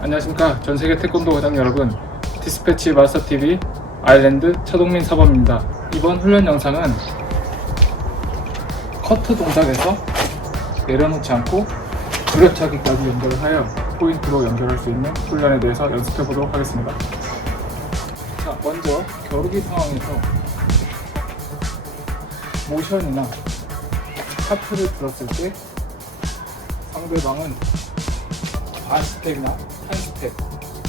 안녕하십니까 전 세계 태권도 과장 여러분 디스패치 마스터 TV 아일랜드 차동민 사범입니다. 이번 훈련 영상은 커트 동작에서 내려놓지 않고 두렵차기까지 연결을 하여 포인트로 연결할 수 있는 훈련에 대해서 연습해 보도록 하겠습니다. 자, 먼저 겨루기 상황에서 모션이나 카트를 들었을 때 상대방은 반 스텝이나 한 스텝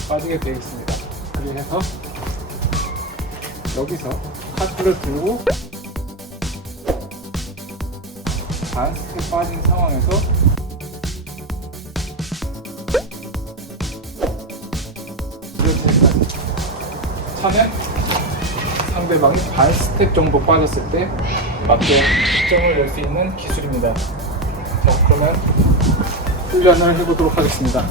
빠지게 되어 있습니다. 그래서 여기서 카트를 들고 반 스텝 빠진 상황에서 이렇게 차면 상대방이 반 스텝 정도 빠졌을 때 맞게 측정을 낼 수 있는 기술입니다. 자, 그러면 훈련을 해보도록 하겠습니다.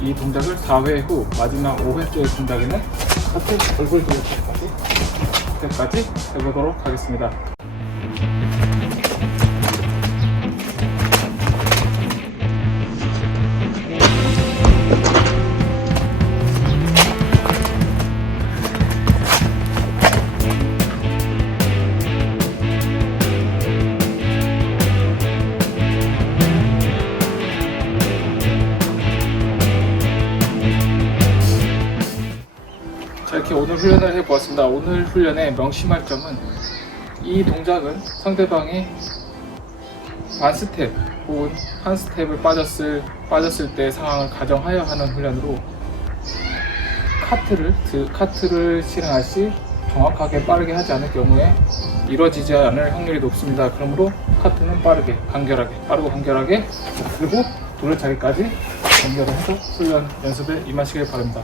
이 동작을 4회 후 마지막 5회째 동작에는 카트 얼굴 때까지 해보도록 하겠습니다. 자 이렇게 오늘 훈련을 해보았습니다. 오늘 훈련의 명심할 점은 이 동작은 상대방이 반 스텝 혹은 한 스텝을 빠졌을 빠졌을 때 상황을 가정하여 하는 훈련으로 카트를 드, 카트를 실행할 시 정확하게 빠르게 하지 않을 경우에 이루어지지 않을 확률이 높습니다. 그러므로 카트는 빠르게 간결하게 빠르고 간결하게 그리고 돌려차기까지 연결을 해서 훈련 연습에 임하시길 바랍니다.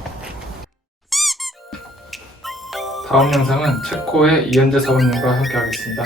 다음 영상은 체코의 이현재 사원님과 함께 하겠습니다.